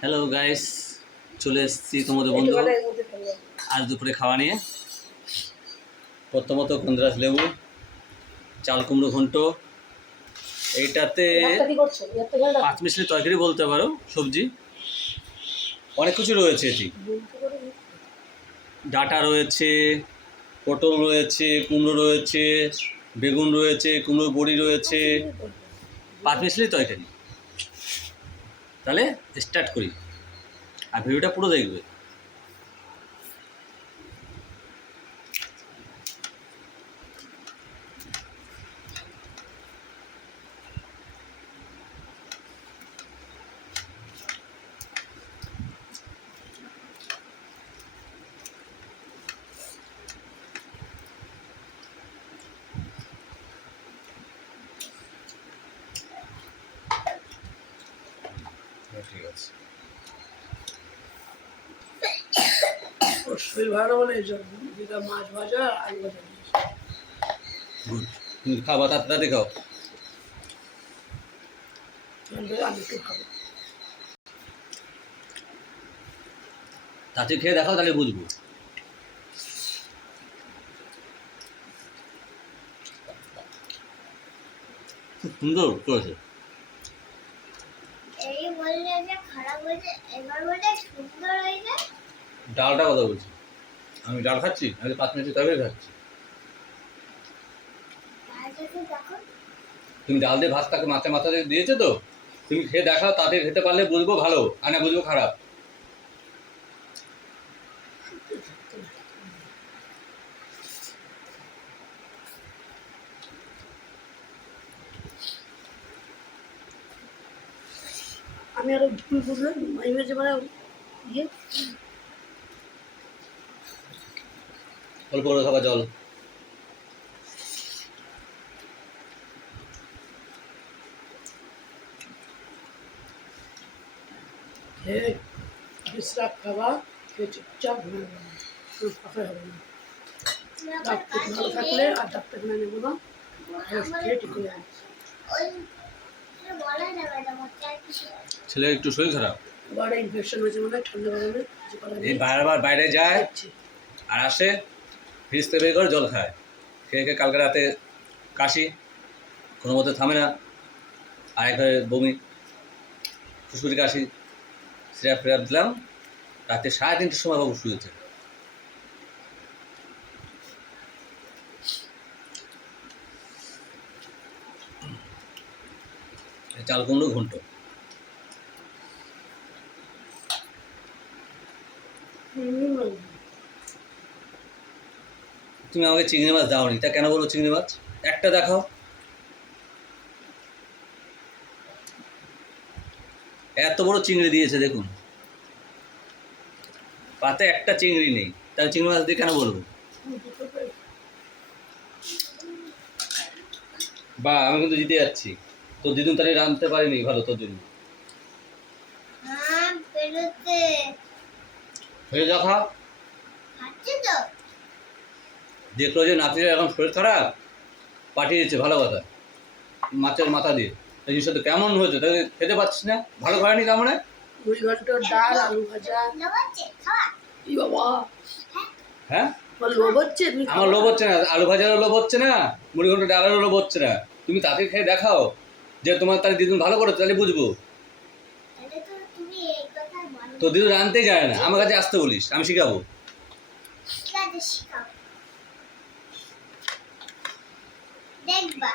Hello guys চলে এসেছি তোমাদের বন্ধু। আজ দুপুরে খাওয়া নিয়ে। প্রথমত কুন্দ্রাস লেবু চাল কুমড়ো ঘন্ট। এইটাতে পাঁচ মিশলি তরকারি বলতে পারো সবজি। অনেক কিছু রয়েছে এটি। ডাটা রয়েছে পটল রয়েছে কুমড়ো রয়েছে বেগুন রয়েছে কুমড়ো বড়ি রয়েছে। পাঁচ মিশলি তরকারি। তাহলে স্টার্ট করি। আর ভিডিওটা পুরো দেখবে ঠিক আছে ওর শরীর ভালো বলে এই যেটা মাছ ভাজা আলু ভাজা। তাড়াতাড়ি খাও। তাতে খেয়ে দেখাও তাহলে বুঝব। খুব সুন্দর করেছে। এই বললে যে খারাপ হয়েছে এবার বলে সুন্দর হয়েছে। ডালটা কথা বলছি। আমি ডাল খাচ্ছি? আমি পাঁচ মিনিট তরকারি খাচ্ছি। তুমি ডাল দিয়ে ভাতটাকে মাছে মাথা দিয়ে দিয়েছ তো? তুমি খেয়ে দেখাও, তাতে খেতে পারলে বুঝব ভালো, আর না বুঝব খারাপ। আমি আরও ভুল বুঝলাম? মানে ইয়ে অল্প করে খাবা জল। বিশ্রাপ খাওয়া চুপচাপ ঘুরে হবে না। ডাক্তার ভালো থাকলে আর ডাক্তার না নেব না। হয়ে ছেলের একটু শরীর খারাপ? এবারে ইনফেকশন হয়েছে মানে ঠান্ডা বারবার বাইরে যায় আর আসে? ফ্রিজ থেকে বের করে জল খায়। খেয়ে খেয়ে কালকে রাতে কাশি কোনো মতে থামে না। আর একবারে বমি ফুসফুসি কাশি সিরাপ ফিরাপ দিলাম। রাতে সাড়ে তিনটের সময় বাবু শুয়েছে চাল কুমড়ো ঘন্ট। হুম, তুমি আমাকে চিংড়ি মাছ দাওনি তা কেন বলব চিংড়ি মাছ? একটা দেখাও। এত বড় চিংড়ি দিয়েছে দেখুন। পাতে একটা চিংড়ি নেই তাহলে চিংড়ি মাছ দিয়ে কেন বলব? বা আমি কিন্তু জিতে যাচ্ছি। তোর দিদুন তাহলে রাঁধতে পারিনি ভালো তোর জন্য। হ্যাঁ বেরোতে হয়ে দেখা তো। দেখল যে নাতির এখন শরীর খারাপ পাঠিয়ে দিচ্ছে ভালো কথা। মাছের মাথা দিয়ে। এই জিনিসটা তো কেমন হয়েছে? তাহলে খেতে পাচ্ছিস না? ভালো করেনি কেমন মুড়ি ঘন্ট ডাল আলু ভাজা। ই বাবা। হ্যাঁ? আমার লোভ হচ্ছে আমার লোভ হচ্ছে না। আলু ভাজারও লোভ হচ্ছে না মুড়ি ঘন্ট ডালেরও লোভ হচ্ছে না। তুমি তাকে খেয়ে দেখাও যে তোমার তাহলে দিদুন ভালো করে তাহলে বুঝব। তাহলে তো দিদুন রানতেই জানে না। আমার কাছে আসতে বলিস আমি শিখাবো ঠিক আছে শিখাও দেখবা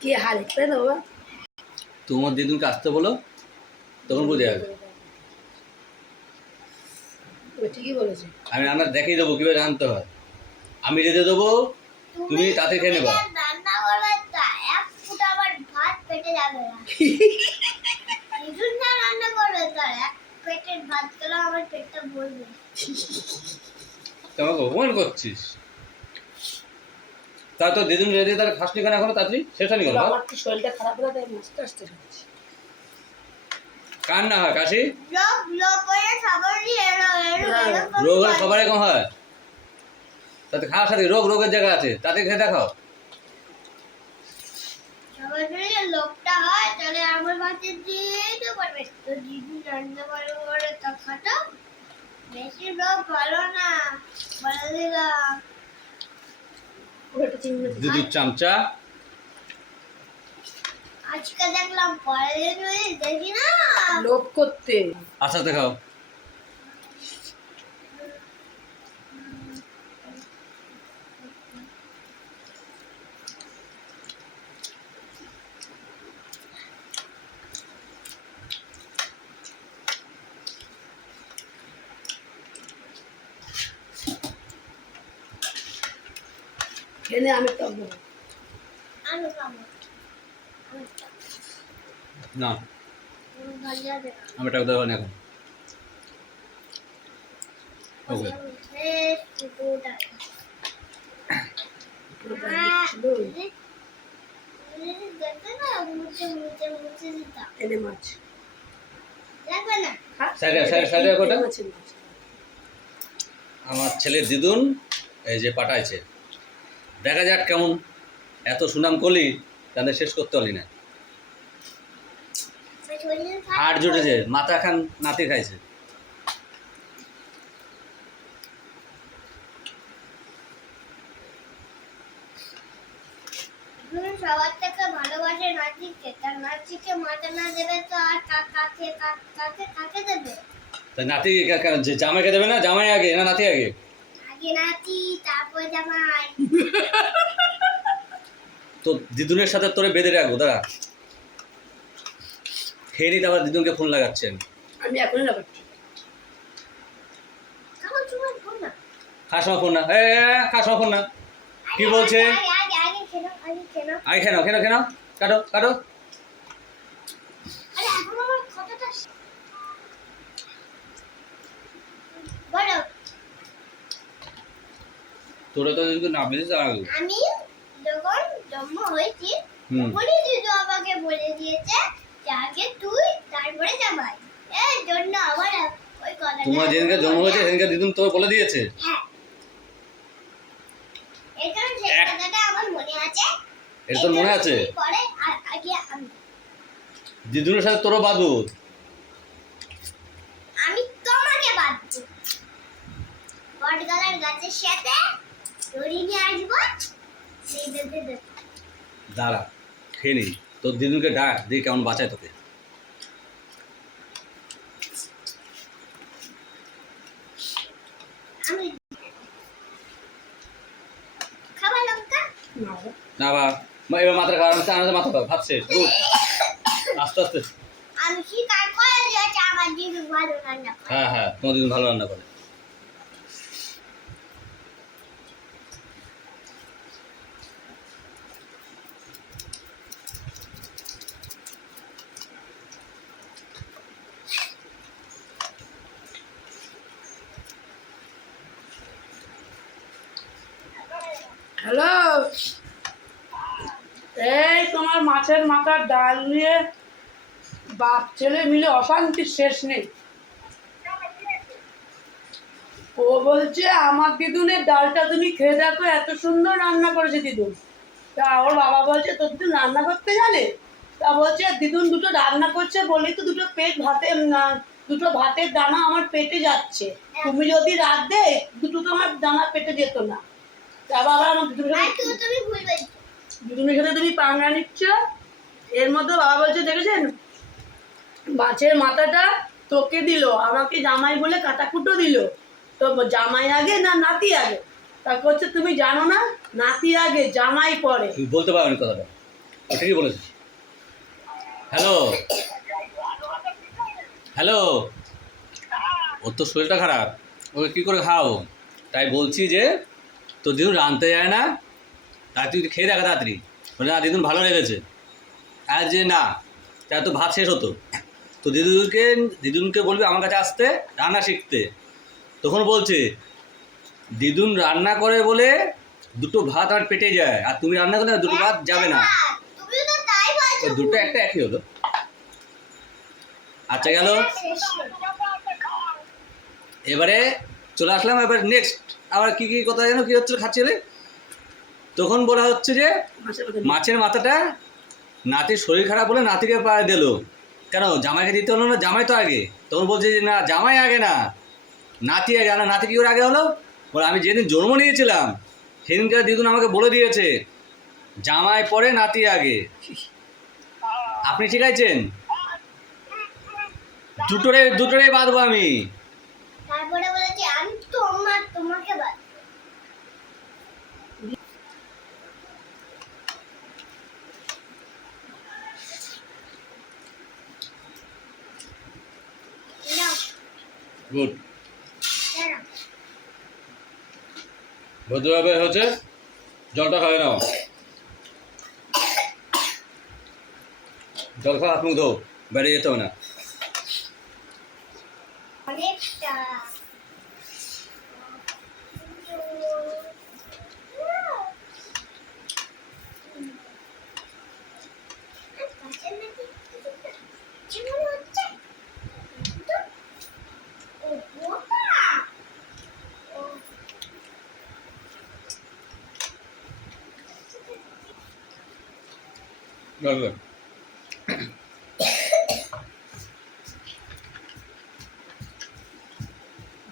কে হারে তোমার বলো তখন বুঝে যাবে। ঠিকই বলেছে। আমি রান্না দেখিয়ে দেবো কীভাবে রাঁধতে হয়। আমি রেঁধে দেবো তুমি তাতে খেয়ে নেবা। রান্না করবে এক ফুট আমার ভাত পেটে যাবে না। রান্না করবে তার এক পেটের ভাত খেলে আমার পেটটা ভরবে। তুই আমাকে অপমান করছিস? তা তো দিদুন তাহলে খাসনি কেন এখনও তাড়াতাড়ি? আমার তো শরীরটা খারাপ হলে তাই মাছটা আসতে কার না হয় কাশি? হ্যাঁ, রোগ আর। সবার এরকম হয়। তাতে খাওয়ার সাথে রোগ রোগের জায়গা আছে। তাতে খেয়ে দেখাও। লোকটা হয় ভাতে দিয়ে তো পারবে তো দিদি ভালো করে তা খাটো বেশি লোক না বলে দিলাম চামচা। আজকে দেখলাম পরের দিন দেখি না। লোভ করতে। আস্তে আস্তে এনে আমি টক দেবো। না আমি টাকা দেবো না এখন ওকে ছিল। এনে মাছ। আমার ছেলের দিদুন এই যে পাঠাইছে দেখা যাক কেমন এত সুনাম করলি তাদের শেষ করতে পারলি না। হাড় জুটেছে মাথা খান নাতি খাইছে। সবার থেকে ভালোবাসে নাচিকে তার নাচিকে মাথা না দেবে তো আর কাকে কাকে কাকে দেবে? নাতি জামাইকে দেবে না জামাই আগে না নাতি আগে? তারপর জামাই তো দিদুনের সাথে তোরে বেঁধে রাখব দাঁড়া। আবার দিদুনকে ফোন লাগাচ্ছেন। আমি এখনই লাগাচ্ছি। ফোন না। খাস আমার ফোন না। এ খাস ফোন না। কি বলছে? খেয়ে নাও খেয়ে নাও কাটো কাটো আরে এখন আমার কথাটা শ- বলো তোরা তো যদি না বেঁধে আগে আমি যখন জন্ম হয়েছি তখনই দিদু আমাকে বলে দিয়েছে যে আগে তুই তারপরে জামাই। এর জন্য আমার ওই কথাটা তোমার যেদিনকে জন্ম হয়েছে সেদিনকে দিদুন তোকে বলে দিয়েছে? হ্যাঁ। এই কারণে সেই কথাটা আমার মনে আছে। এটা তোর মনে আছে? পরে আগে আমি দিদুনের সাথে তোরও বাদুর আমি তোমাকে বাঁধবো বটগালার গাছের সাথে দড়ি নিয়ে আসব। খেয়ে নি। তোর দিদুনকে ডাক দেখি কেমন বাঁচায় তোকে। না না বা এবার মাথা খাওয়া আনতে আনতে মাথা খাও ভাবছে আস্তে আস্তে। আমি স্বীকার করে আমার দিদি ভালো রান্না হ্যাঁ হ্যাঁ তোমার দিদুন ভালো রান্না করে। হ্যালো? এই তোমার মাছের মাথার ডাল নিয়ে বাপ ছেলে মিলে অশান্তির শেষ নেই। ও বলছে, আমার দিদুনের ডালটা তুমি খেয়ে দেখো, এত সুন্দর রান্না করেছে দিদুন। তা ওর বাবা বলছে, তোর দিদুন রান্না করতে জানে? তা বলছে, দিদুন দুটো রান্না করছে বলেই তো দুটো পেট ভাতে দুটো ভাতের দানা আমার পেটে যাচ্ছে। তুমি যদি রাত দে দুটো তো আমার দানা পেটে যেত না। আমার তুমি দুজনের সাথে তুমি পাঙ্গা নিচ্ছ। এর মধ্যে বাবা বলছে দেখেছেন? মাছের মাথাটা তোকে দিল আমাকে জামাই বলে কাটাকুটো দিল। তো জামাই আগে না নাতি আগে? হচ্ছে তুমি জানো না নাতি আগে জামাই পরে। বলতে পারবি কথাটা। ঠিকই বলেছিস। হ্যালো? হ্যালো? ওর তো শরীরটা খারাপ। ওকে কী করে খাও তাই বলছি যে তোর দিদুন রাঁধতে যায় না? তাই তুই খেয়ে দেখা তাড়াতাড়ি। বলে, না, দিদুন ভালো লেগেছে। আর যে, না তাই তো ভাত শেষ হতো। তো দিদুনকে দিদুনকে বলবি আমার কাছে আসতে, রান্না শিখতে। তখন বলছে, দিদুন রান্না করে বলে দুটো ভাত আমার পেটে যায়, আর তুমি রান্না করলে দুটো ভাত যাবে না। তো দুটো একটা একই হলো। আচ্ছা গেল। এবারে চলে আসলাম এবার নেক্সট আবার কি কি কথা যেন কি হচ্ছিল খাচ্ছিলে? তখন বলা হচ্ছে যে মাছের মাথাটা নাতির শরীর খারাপ বলে নাতিকে পায়ে দিল। কেন জামাইকে দিতে হলো না? জামাই তো আগে। তখন বলছে যে না জামাই আগে না। নাতি আগে। না নাতি কি করে আগে হলো? বলে আমি যেদিন জন্ম নিয়েছিলাম সেদিনকার দিদুন আমাকে বলে দিয়েছে জামাই পরে নাতি আগে। আপনি ঠিক আছেন? দুটোরে দুটোরে বাঁধবো আমি তারপরে বলেছে আমি তোমার তোমাকে বাদ না গুড। ভদ্রভাবে হচ্ছে, জলটা খাবে না জল খাওয়া হাত মুখ ধো, বেড়ে যেতে হবে না।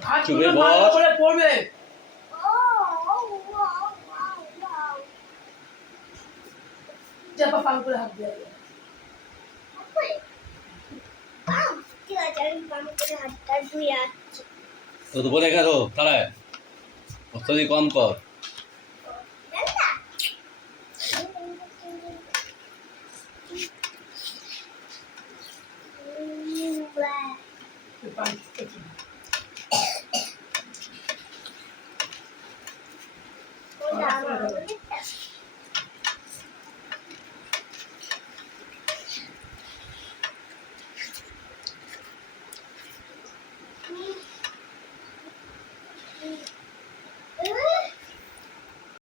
ভাত চুপে গুলো বস। করে পড়বে চাপা করে হাত দিয়ে আসছি তো বলে গেছো তারায় অত্যাধিক কম কর if